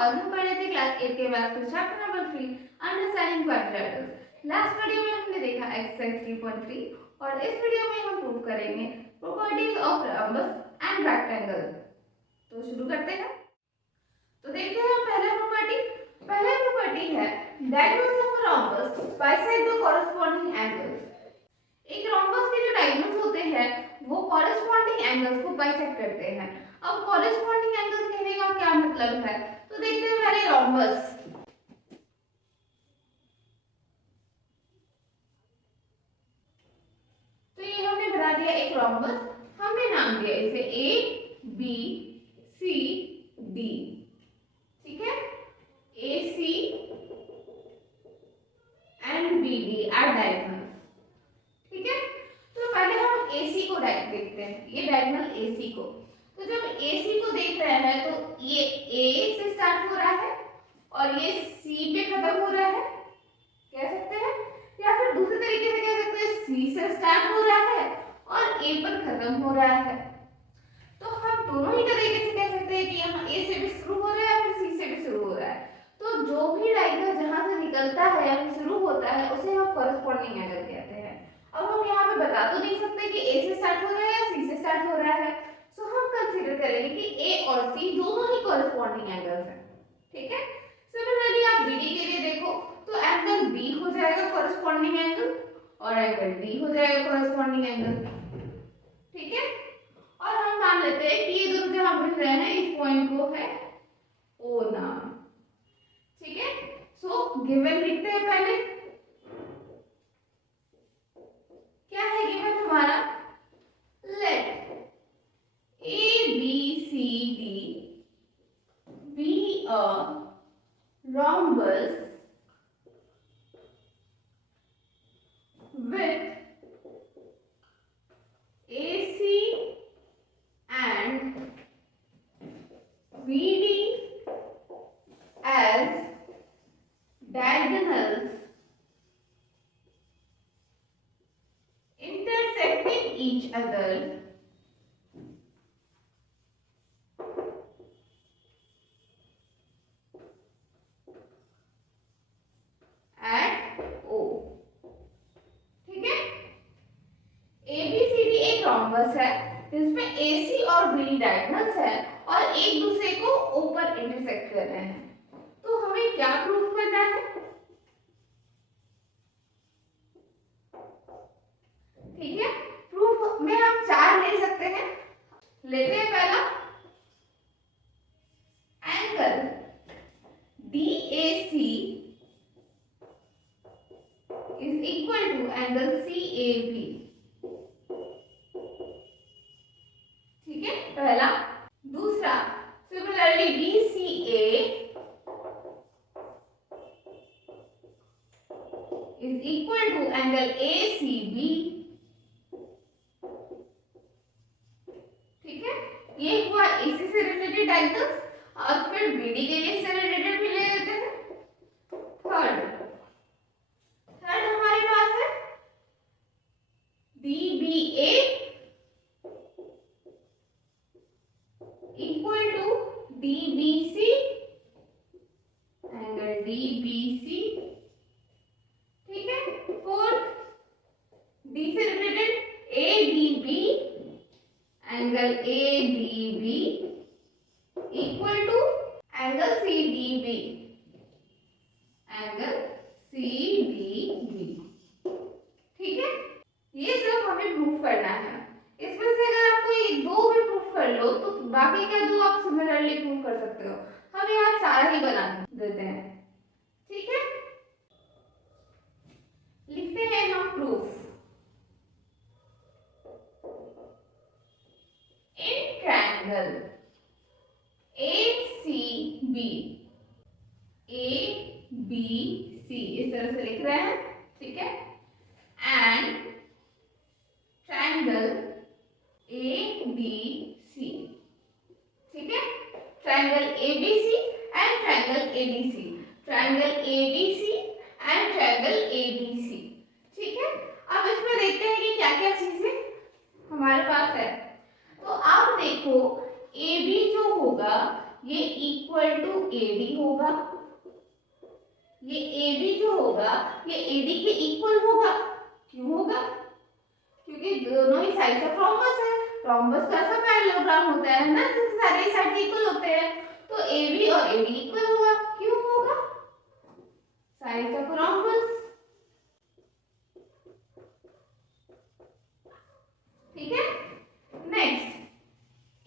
और हम पढ़ रहे थे क्लास 8 के मैथ के chapter number 3 understanding quadrilaterals. Last video में हमने देखा एक्सरसाइज 3.3 और इस वीडियो में हम प्रूव करेंगे properties of rhombus and rectangle. तो शुरू करते हैं। तो देखते हैं पहला प्रॉपर्टी है diagonals of a rhombus bisect the corresponding angles. एक रम्बस के जो डायगोनल्स होते हैं वो कॉरेस्पॉन्डिंग एंगल्स को बाइसेक्ट करते हैं। अब कॉरेस्पॉन्डिंग एंगल्स कहने का क्या मतलब है, तो देखते हैं पहले रॉम्बस। तो ये हमने बना दिया एक रॉम्बस, हमने नाम दिया इसे ए बी सी डी। ठीक है, A C and B D are diagonals. ठीक है, तो पहले हम ए सी को देखते हैं, ये डायगोनल ए सी को। तो जब AC को देख रहे हैं तो ये A से स्टार्ट हो रहा है और ये C पे खत्म हो रहा है, कह सकते हैं, या फिर दूसरे तरीके से कह सकते हैं C से स्टार्ट हो रहा है और A पर खत्म हो रहा है। तो हम दोनों ही तरीके से कह सकते हैं कि यहाँ A से भी शुरू हो रहा है और C से भी शुरू हो रहा है। तो जो भी डायगोनल जहाँ से निकलता है या शुरू होता है उसे हम कॉरेस्पॉन्डिंग एंगल कहते हैं। अब हम यहाँ पे बता तो नहीं सकते कि A से स्टार्ट हो रहा है या C से स्टार्ट हो रहा है, तो हम कंसीडर करेंगे कि A और C दोनों ही कॉरेस्पॉन्डिंग एंगल्स हैं। ठीक है, सिमिलरली आप BD के लिए देखो तो एंगल B हो जाएगा कॉरेस्पॉन्डिंग एंगल और एंगल D हो जाएगा कॉरेस्पॉन्डिंग एंगल। ठीक है, और हम मान लेते हैं कि ये दोनों जहां मिल रहे हैं इस पॉइंट को है O नाम। ठीक है, सो गिवन लिखते हैं पहले। क्या है गिवन हमारा, late ABCD be a rhombus with AC and BD as diagonals intersecting each other at O। ठीक है, ABCD एक रॉम्बस है जिसमें AC और BD डायगोनल्स है और एक दूसरे को O पर इंटरसेक्ट कर रहे हैं। तो हमें क्या प्रूफ करना है, ठीक है, प्रूफ में हम चार ले सकते हैं। लेते हैं पहला, angle DAC is equal to angle CAB। ठीक है, पहला। दूसरा, similarly DCA is equal to angle ACB। ठीक है, ये हुआ AC से रिलेटेड डायगोनल्स और फिर BD के लिए से रिलेटेड भी ले लेते हैं। थर्ड हमारे पास है DBA equal to DBC, angle DBC। ठीक है, फोर्थ, D से related ADB, angle ADB equal to angle CDB, angle CDB। ठीक है, ये सब हमें प्रूफ करना है। इसमें से अगर आप कोई दो भी प्रूफ कर लो तो बाकी के दो आप सिमिलरली प्रूफ कर सकते हो। हम यहाँ चार ही बना देते हैं। ठीक है, लिखते हैं हम proof. In triangle ACB, ABC इस तरह से लिख रहे हैं। ठीक है, एंड ट्रायंगल ABC। ठीक है, triangle ABC and triangle ADC, triangle ABC and triangle ADC। ठीक है, अब इसमें देखते हैं कि क्या क्या चीजें हमारे पास है। तो आप देखो AB जो होगा ये इक्वल टू AD होगा। ये AB जो होगा ये AD के इक्वल होगा। क्यों होगा? क्योंकि दोनों ही साइड ऑफ रोम्बस है। रोम्बस का ऐसा पैरेललोग्राम होता है ना, सारे साइड इक्वल होते हैं, तो AB और AD इक्वल होगा। क्यों होगा? Side of rhombus. ठीक है। Next,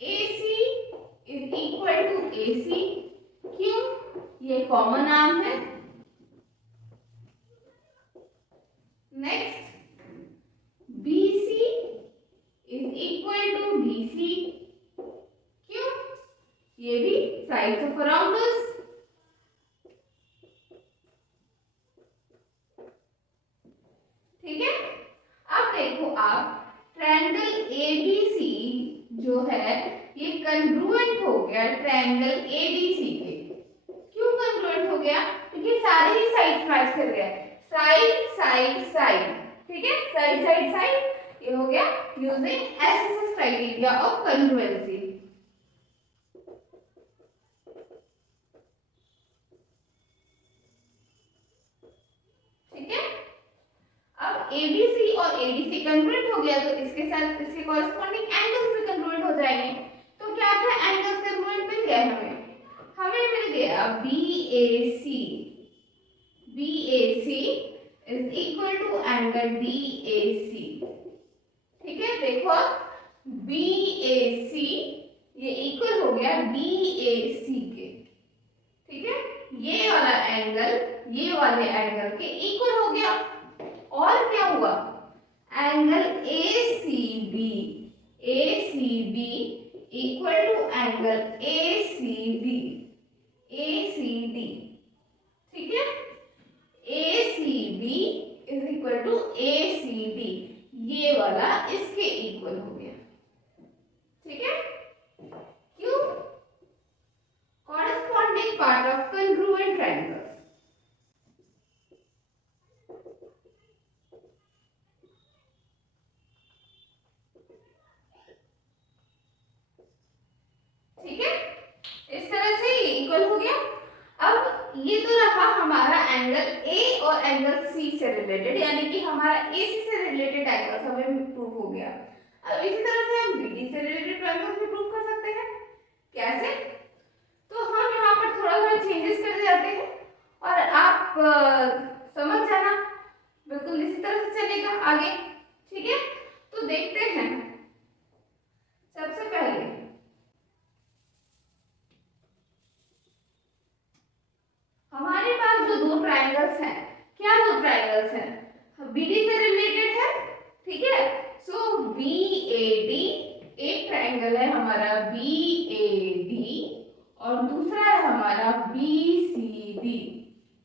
AC is equal to AC। क्यों? ये कॉमन आर्म है। Next, BC is equal to DC। क्यों? ये भी साइड ऑफ रोम्बस। ठीक है। अब देखो आप, ट्रायंगल ABC जो है ये कंग्रुएंट हो गया ट्रायंगल ADC के। क्यों कंग्रुएंट हो गया? क्योंकि सारे ही साइड मैच कर रहे हैं, साइड साइड साइड। ठीक है, साइड साइड साइड, ये हो गया यूजिंग SSS क्राइटेरिया ऑफ कंग्रुएंसी। ठीक है। अब ABC और ADC कंग्रुएंट हो गया तो इसके साथ इसके कॉरेस्पॉन्डिंग एंगल्स भी कंग्रुएंट हो जाएंगे। तो क्या क्या एंगल्स कंग्रुएंट मिल गए हमें मिल गया BAC। BAC is equal to angle DAC। ठीक है, देखो BAC ये इक्वल हो गया DAC के। ठीक है, ये वाला एंगल ये वाले एंगल के इक्वल हो गया। और क्या हुआ? Angle ACB equal to angle ACD। ठीक है, ACB is equal to ACD, ये वाला इसके इक्वल हो गया। ठीक है, क्यों? Corresponding part of congruent triangles. ठीक है, इस तरह से ये इक्वल हो गया। अब ये तो रहा हमारा एंगल A और एंगल C से रिलेटेड, यानी कि हमारा AC से रिलेटेड एंगल्स हमें प्रूव हो गया। अब इसी तरह से हम BD से रिलेटेड एंगल्स भी प्रूव कर सकते हैं। कैसे? तो हम यहाँ पर थोड़ा थोड़ा चेंजेस कर जाते हैं और आप समझ जाना, बिल्कुल इसी तरह से चलेगा आगे। ठीक है, तो देखते हैं। सबसे पहले हमारे पास जो दो ट्रायंगल्स हैं, क्या दो ट्रायंगल्स हैं? BD से रिलेटेड है। ठीक है, सो BAD एक ट्रायंगल है हमारा BAD और दूसरा है हमारा BCD।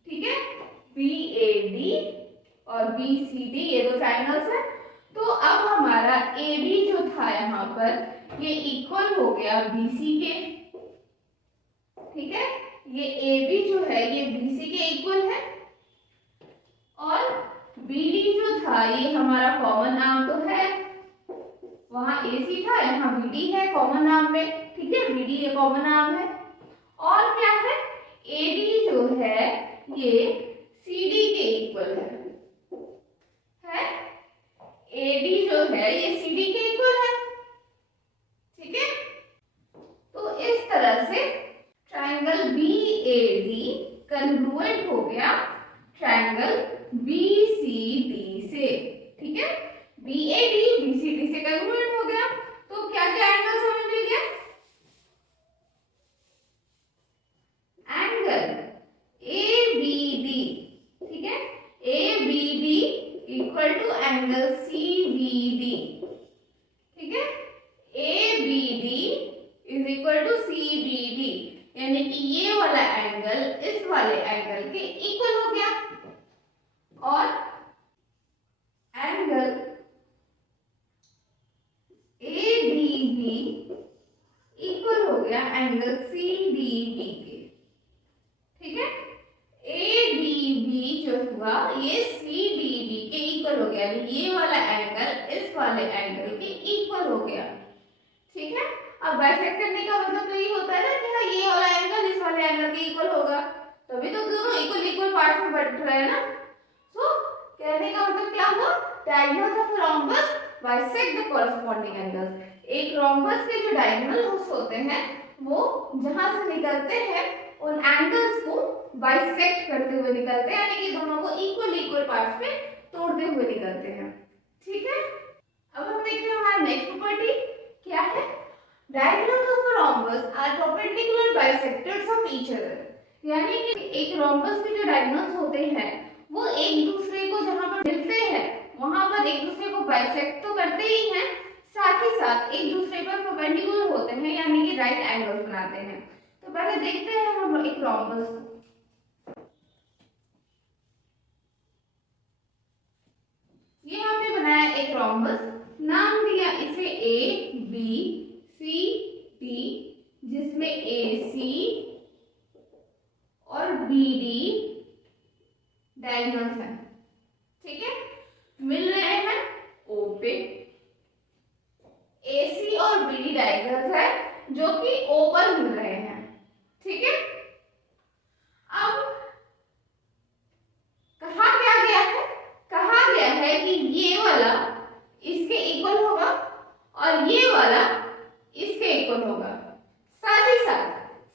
ठीक है, BAD और BCD ये दो ट्रायंगल्स हैं। तो अब हमारा AB जो था यहाँ पर ये इक्वल हो गया BC के। ठीक है, ये AB जो है ये BC के इक्वल है और BD जो था ये हमारा कॉमन नाम तो है, वहां AC था यहाँ BD है कॉमन नाम में। ठीक है, BD ये कॉमन नाम है। और क्या है? AD जो है ये CD के इक्वल है। AD जो है ये CD के इक्वल है। ठीक है, तो इस तरह से ट्रायंगल BAD कंग्रुएंट हो गया ट्रायंगल BCD से। ठीक है, BAD BCD से कंग्रुएंट हो गया। तो क्या क्या एंगल्स हमें मिल गया? Angle ABD। ठीक है, ABD equal to angle CBD। ठीक है, ABD is equal to CBD, यानी कि ये वाला एंगल इस वाले एंगल के इक्वल हो गया। और एंगल ADB इक्वल हो गया एंगल CDB के। ठीक है, ADB जो हुआ ये CDB के इक्वल हो गया, ये वाला एंगल इस वाले एंगल के इक्वल हो गया। ठीक है, अब बाइसेक्ट करने का मतलब तो ये होता है ना कि हाँ ये वाला कट रहा है ना, सो कहने का मतलब क्या हुआ, diagonals of rhombus bisect the corresponding angles. एक रोम्बस के जो डायगोनल्स होते हैं वो जहां से निकलते हैं उन एंगल्स को बाइसेक्ट करते हुए निकलते हैं, यानी कि दोनों को इक्वल पार्ट्स में तोड़ते हुए निकलते हैं। ठीक है, अब हम देखते हैं हमारा नेक्स्ट प्रॉपर्टी क्या है। Diagonals of a rhombus are perpendicular bisectors of each other, यानी कि एक रोम्बस के जो डायगोनल्स होते हैं वो एक दूसरे को जहां पर मिलते हैं वहां पर एक दूसरे को बाइसेक्ट तो करते ही हैं, साथ ही साथ एक दूसरे पर परपेंडिकुलर होते हैं, यानी कि राइट एंगल्स बनाते हैं। तो पहले देखते हैं हम एक रोम्बस को। ये हमने बनाया एक रोम्बस, नाम दिया इसे ए बी सी डी, जिसमें ए सी और बी डी डायगोनल्स हैं। ठीक है, मिल रहे हैं ओ पे। AC और BD डायगोनल्स है जो कि O पर मिल रहे हैं। ठीक है, अब कहा क्या गया है, कहा गया है कि ये वाला इसके इक्वल होगा और ये वाला इसके इक्वल होगा, साथ ही साथ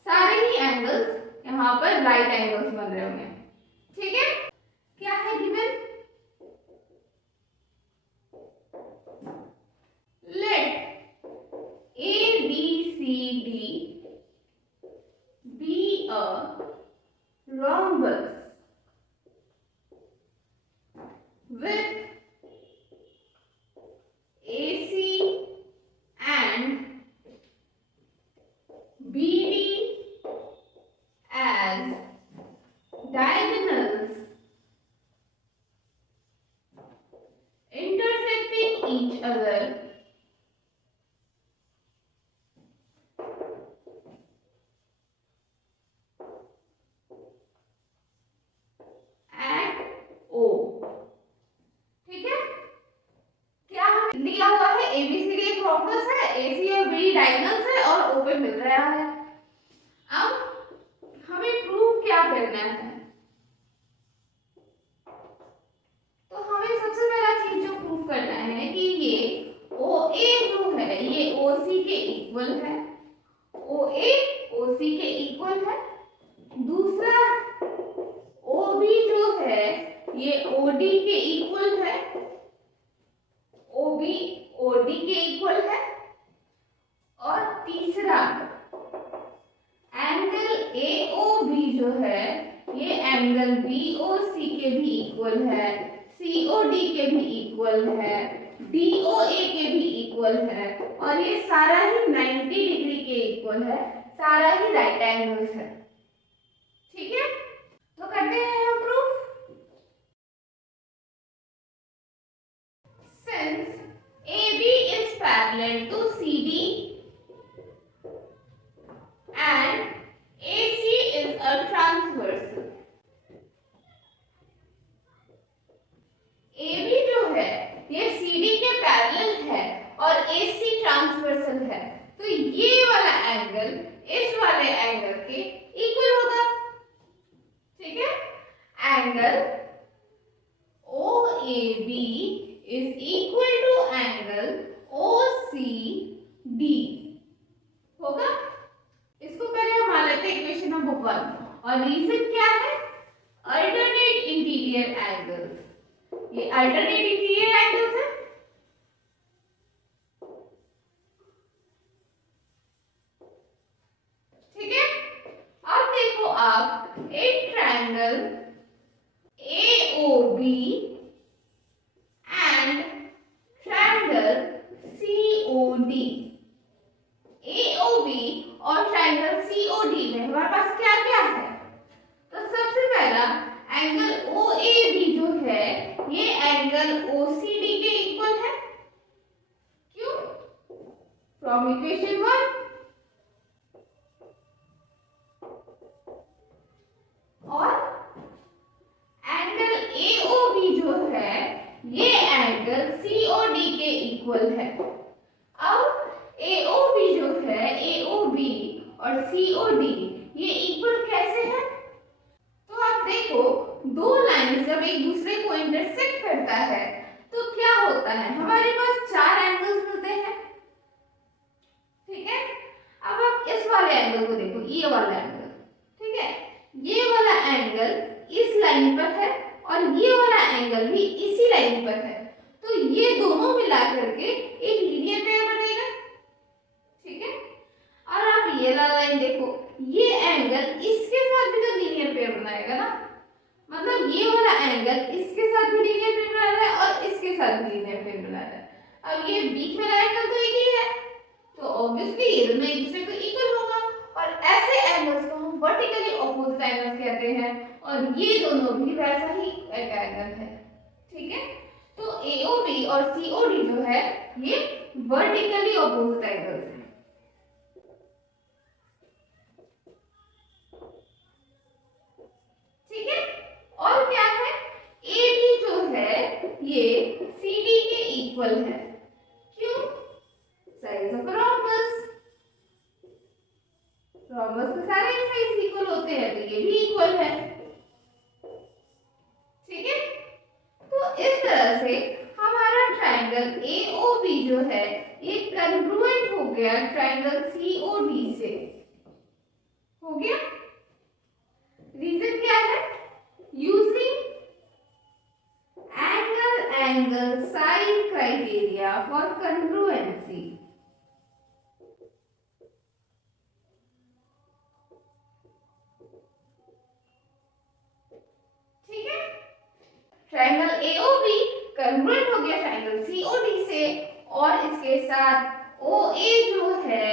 सारे ही एंगल्स यहाँ पर राइट एंगल्स बन रहे होंगे। ठीक है, क्या है given, let ABCD be a rhombus with AC and BD as diagonals intersecting each other O। ठीक है, क्या हमें दिया हुआ है ABCD एक रोम्बस है, AC और BD डायगोनल्स है और O पे मिल रहा है। अब हमें प्रूव क्या करना है, तो हमें सबसे पहला चीज जो प्रूव करना है कि ये OA जो है ये OC के इक्वल है, OA OC के इक्वल है। दूसरा OB जो है ये OD के इक्वल है, OB OD के इक्वल है। और तीसरा एंगल AOB जो है ये एंगल BOC के भी इक्वल है, COD के भी इक्वल है, DOA के भी इक्वल है और ये सारा ही 90 डिग्री के इक्वल है, सारा ही राइट एंगल्स है। ठीक है, तो करते हैं हम proof. Since AB is parallel to CD and AC is a transverse, AB जो है ये CD के पैरेलल है और AC ट्रांसवर्सल है, तो ये वाला एंगल इस वाले एंगल के इक्वल होगा। ठीक है, angle OAB is equal to angle OCD होगा। इसको पहले हम मान लेते हैं इक्वेशन नंबर 1 और रीजन क्या है, अल्टरनेट इंटीरियर एंगल्स, ये अल्टरनेट इंटीरियर एंगल्स है। ठीक है, अब देखो आप एक triangle AOB and triangle COD, AOB और ट्रायंगल COD में हमारे पास क्या क्या है, तो सबसे पहला एंगल OAB जो है ये एंगल OCD के इक्वल है। क्यों, फ्रॉम इक्वेशन 1। और एंगल AOB जो है ये एंगल COD के इक्वल है। अब AOB जो है AOB और COD ये इक्वल कैसे है, तो आप देखो दो जब एक दूसरे को इंटरसेक्ट करता है तो क्या होता है, हमारे पास चार एंगल्स मिलते हैं। ठीक है, अब आप इस वाले एंगल को देखो, ये वाला एंगल, ठीक है, ये वाला एंगल इस लाइन पर है और ये वाला एंगल भी इसी लाइन पर है, तो ये दोनों मिला करके एक लीनियर पेयर बनेगा। ठीक है, और आप ये वाला लाइन देखो, ये एंगल इसके साथ भी तो लीनियर पेयर बनाएगा ना, मतलब ये वाला एंगल इसके साथ भी लीनियर पेयर बना रहा है और इसके साथ भी लीनियर पेयर बना रहा है। अब ये बीच वाला एंगल तो एक ही है, तो ऑब्वियसली ये दोनों एक दूसरे को इक्वल होगा, और ऐसे एंगल्स को हम वर्टिकली ऑपोजिट एंगल्स कहते हैं, और ये दोनों भी वैसा ही एक एंगल है। ठीक है, तो AOB और COD जो है ये वर्टिकली ऑपोजिट एंगल्स हैं। ठीक है, और क्या है, AB जो है ये CD के इक्वल है। क्यों? साइज ऑफ रोम्बस, रोम्बस के सारे साइज इक्वल होते हैं, तो ये भी इक्वल है। ठीक है, तो इस तरह से हमारा ट्रायंगल AOB जो है ये कन्ग्रुएंट हो गया ट्रायंगल COD से, हो गया। रीजन क्या है, using angle side criteria for congruency. ठीक है, ट्रायंगल AOB कन्वर्ट हो गया ट्रायंगल COD से, और इसके साथ OA जो है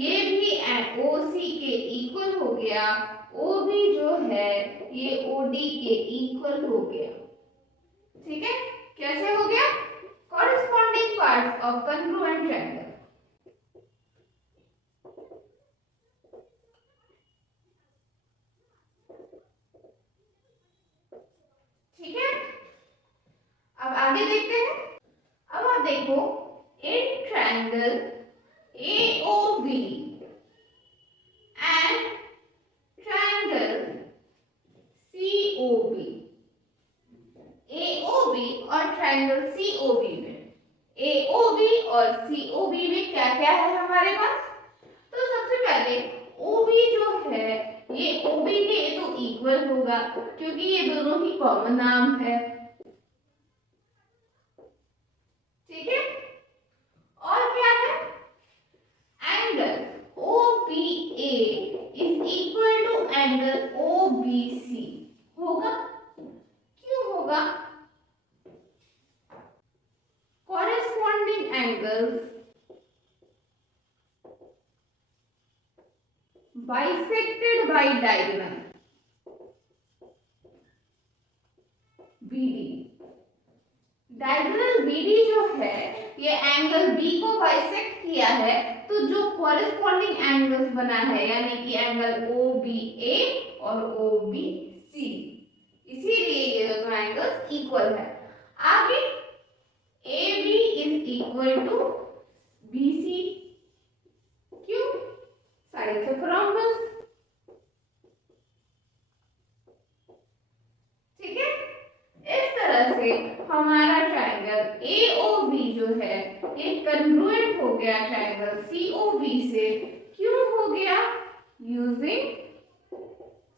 ये भी OC के इक्वल हो गया, OB जो है ये OD के इक्वल हो गया। ठीक है, कैसे हो गया, corresponding parts of congruent triangle. ठीक है, अब आगे देखते हैं। अब आप देखो, in triangle AOB and triangle COB, AOB और ट्रायंगल COB में, AOB और COB में क्या क्या है हमारे पास, तो सबसे पहले OB जो है ये OB के तो इक्वल होगा क्योंकि ये दोनों ही कॉमन नाम है। ठीक है, और क्या है, angle OBA is equal to angle OBC होगा। क्यों होगा, corresponding angles bisected by diagonal BD, diagonal BD जो है ये एंगल B को बाइसेक्ट किया है, तो जो कॉरेस्पॉन्डिंग एंगल्स बना है यानी कि एंगल OBA और OBC, इसीलिए ये दोनों एंगल्स इक्वल है। आगे AB is equal to BC, क्यों, साइड ऑफ रोम्बस। ठीक है, इस तरह से हमारा ट्रायंगल AOB जो है ये कन्ग्रुएंट हो गया ट्रायंगल COB से। क्यों हो गया, using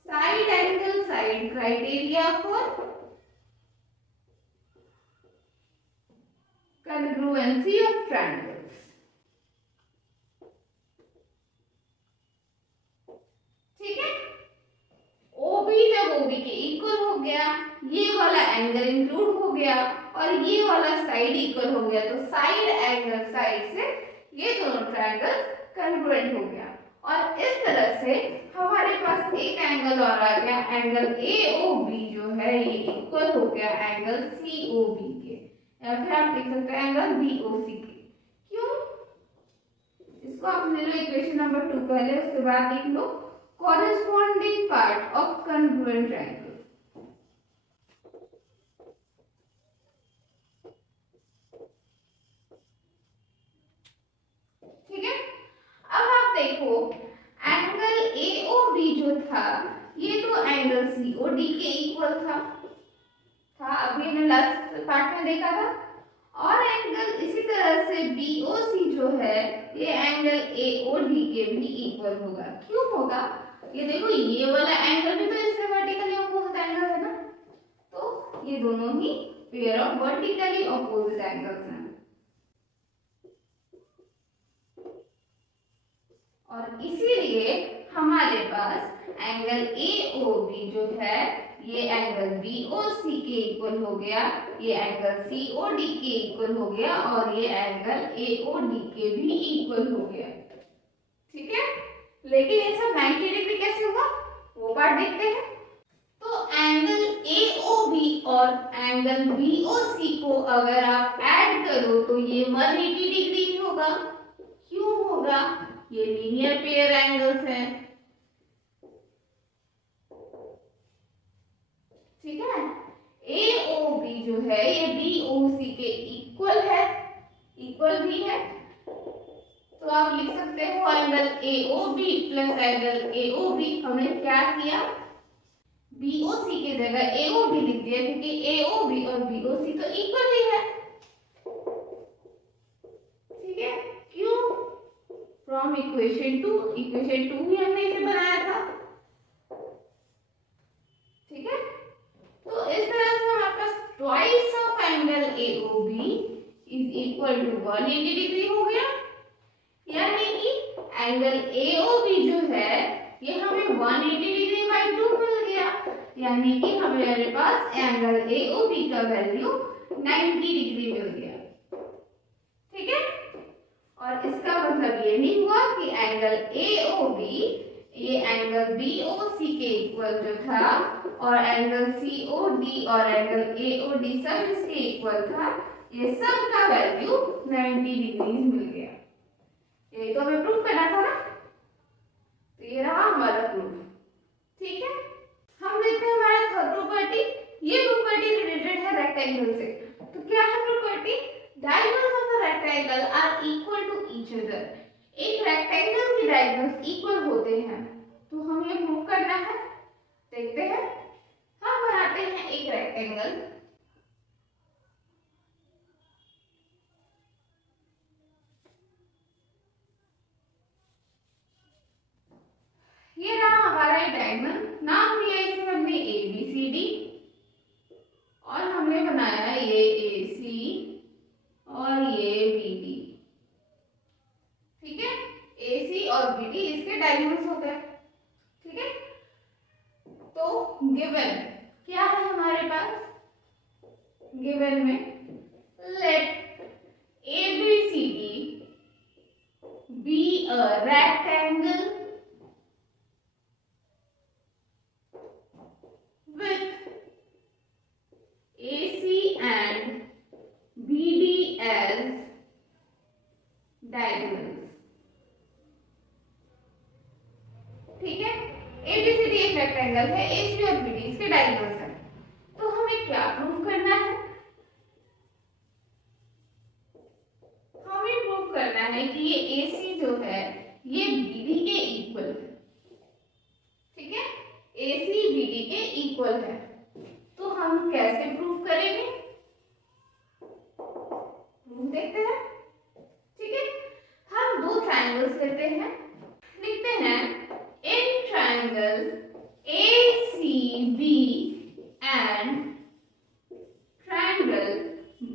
side angle side criteria for congruency of triangles। ठीक है, OB जब OB के इक्वल हो गया, ये वाला एंगल इंक्लूड हो गया और ये वाला साइड इक्वल हो गया, तो साइड एंगल साइड से ये दोनों ट्रायंगल कन्ग्रुएंट हो गया, और इस तरह से हमारे पास एक एंगल और आ गया, एंगल AOB जो है ये इक्वल हो गया एंगल COB के, या फिर आप लिख सकते हैं एंगल BOC के। क्यों, इसको आप ले लो इक्वेशन नंबर 2 पहले, उसके बाद लिख लो corresponding part of congruent triangle। ठीक है, अब आप देखो एंगल AOB जो था ये तो एंगल COD के इक्वल था। था, अभी हमने लास्ट पार्ट में देखा था। और एंगल इसी तरह से BOC जो है ये एंगल AOD के भी इक्वल होगा। क्यों होगा? ये देखो ये वाला एंगल भी तो इससे वर्टिकली अपोजिट एंगल है ना, तो ये दोनों ही pair of vertically opposite angles हैं। और इसीलिए हमारे पास एंगल AOB जो है ये एंगल BOC के इक्वल हो गया, ये एंगल COD के इक्वल हो गया और ये एंगल AOD के भी इक्वल हो गया। ठीक है, लेकिन ये सब 90 डिग्री कैसे हुआ वो पार्ट देखते हैं। तो एंगल AOB और एंगल BOC को अगर आप ऐड करो तो ये 180 डिग्री होगा। क्यों होगा? ये लीनियर पेयर एंगल्स हैं। ठीक है, AOB जो है ये BOC के इक्वल है, इक्वल भी है, तो आप लिख सकते हो angle AOB plus angle AOB। हमने क्या किया, BOC की जगह AOB लिख दिया क्योंकि AOB और BOC तो इक्वल ही है। ठीक है, क्यों? फ्रॉम इक्वेशन 2 भी हमने इसे बनाया था। ठीक है, तो इस तरह से हमारे पास twice of angle AOB is equal to 180 degree हो गया, यानी कि एंगल AOB जो है ये हमें 180 डिग्री बाई 2 मिल गया, यानी कि हमारे पास एंगल AOB का वैल्यू 90 डिग्री मिल गया। ठीक है, और इसका मतलब ये नहीं हुआ कि एंगल AOB ये एंगल BOC के इक्वल जो था और एंगल COD और एंगल AOD सब इसके इक्वल था, ये सब का वैल्यू 90 डिग्री मिल गया। ये तो हमें प्रूफ करना था ना, तो ये रहा हमारा प्रूफ। ठीक है, हम देखते हैं हमारा थर्ड प्रॉपर्टी। ये प्रॉपर्टी रिलेटेड है रेक्टेंगल से। तो क्या है property? Diagonals of the rectangle are equal to each other. एक रेक्टेंगल के डायगोनल्स इक्वल होते हैं, तो हमें ये प्रूव करना है। देखते हैं, हम बनाते हैं एक रेक्टेंगल। ये रहा हमारा डायगोनल, नाम दिया इसे हमने ABCD और हमने बनाया ये AC और ये BD। ठीक है, AC और BD इसके डायगोनल्स होते हैं। ठीक है, तो गिवन क्या है हमारे पास? गिवन में late ABCD be a rectangle with AC and BD as diagonals। ठीक है, ABCD एक रेक्टेंगल है, AC और BD इसके डायगोनल्स हैं, तो हमें क्या प्रूव करना है? हमें प्रूव करना है कि ये AC जो है ये BD के इक्वल है। ठीक है, AC BD के इक्वल है, तो हम कैसे प्रूव करेंगे? प्रूफ देखते हैं। ठीक है, हम दो ट्रायंगल्स लेते हैं, लिखते हैं in triangle ACB and triangle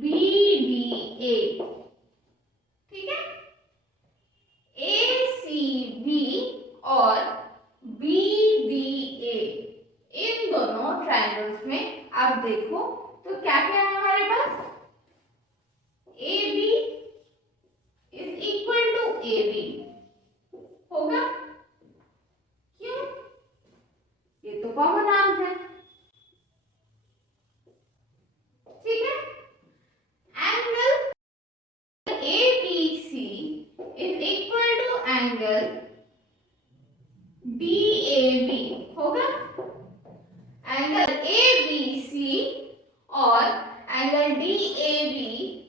BDA। ठीक है, ACB और BDA इन दोनों ट्रायंगल्स में आप देखो तो क्या क्या है हमारे पास? AB is equal to AB होगा। क्यों? ये तो कॉमन नाम है। ठीक है, angle ABC is equal to angle DAB होगा। एंगल ABC और एंगल DAB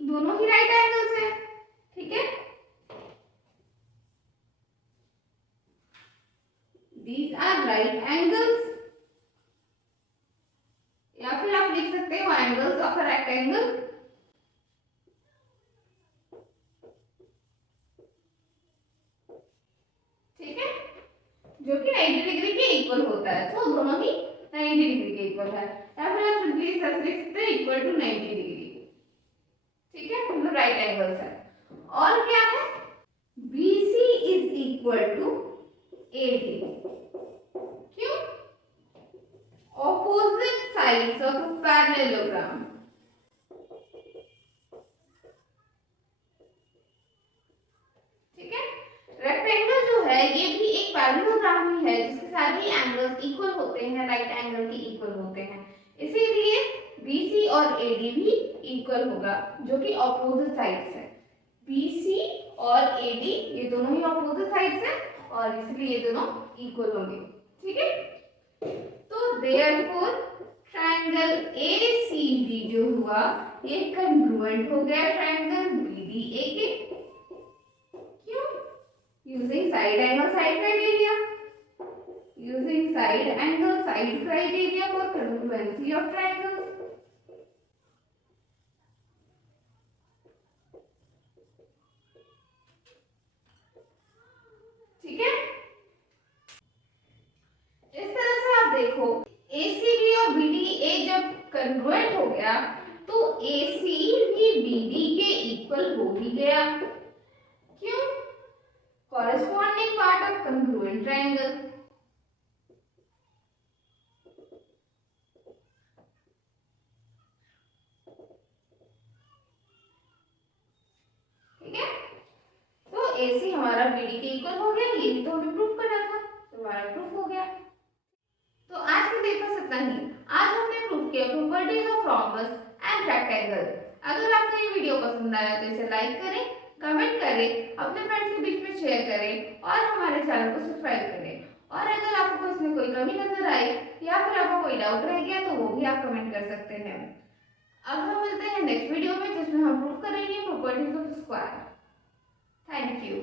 दोनों ही राइट एंगल्स हैं। ठीक है, these are right angles, या फिर आप लिख सकते सकते हो एंगल्स ऑफ अ रेक्टेंगल। ठीक है, जो कि 90 डिग्री के इक्वल होता है, तो दोनों ही 90 डिग्री के इक्वल है, या फिर आप सिंपली इस तरह से लिख सकते हैं इक्वल टू 90 डिग्री। ठीक है, मतलब राइट एंगल्स है। और क्या है, BC is equal to AD। क्यों? Opposite sides of parallelogram. ठीक है, रेक्टेंगल जो है ये भी एक पैरेललोग्राम ही है जिसके सारे एंगल्स इक्वल होते हैं, राइट एंगल के इक्वल होते हैं, इसीलिए BC और AD भी इक्वल होगा, जो कि ऑपोजिट साइड्स है। BC और AD ये दोनों ही ऑपोजिट साइड्स हैं और इसलिए ये दोनों इक्वल होंगे। ठीक है, तो देयरफॉर ट्रायंगल ACB जो हुआ ये कॉन्ग्रुएंट हो गया ट्रायंगल BDA के। क्यों? Using side angle side criteria, using side angle side criteria for congruency of triangles. ठीक है, इस तरह से आप देखो ACB और BDA जब कन्वर्ट हो गया तो AC भी BD के इक्वल हो ही गया। क्यों? Corresponding part of congruent triangle. ठीक है, तो AC हमारा BD के इक्वल हो गया, ये भी तो हमें प्रूफ करना था, तो हमारा प्रूफ हो गया। तो आज के लिए बस इतना ही। आज हमने प्रूफ किया properties of rhombus and rectangle. अगर आपको ये वीडियो पसंद आया तो इसे लाइक करें, कमेंट करें, अपने फ्रेंड्स के बीच में शेयर करें और हमारे चैनल को सब्सक्राइब करें। और अगर आपको इसमें कोई कमी नजर आई या फिर आपको कोई डाउट रह गया तो वो भी आप कमेंट कर सकते हैं। अब हम मिलते हैं नेक्स्ट वीडियो में जिसमें हम प्रूफ करेंगे properties of square. Thank you.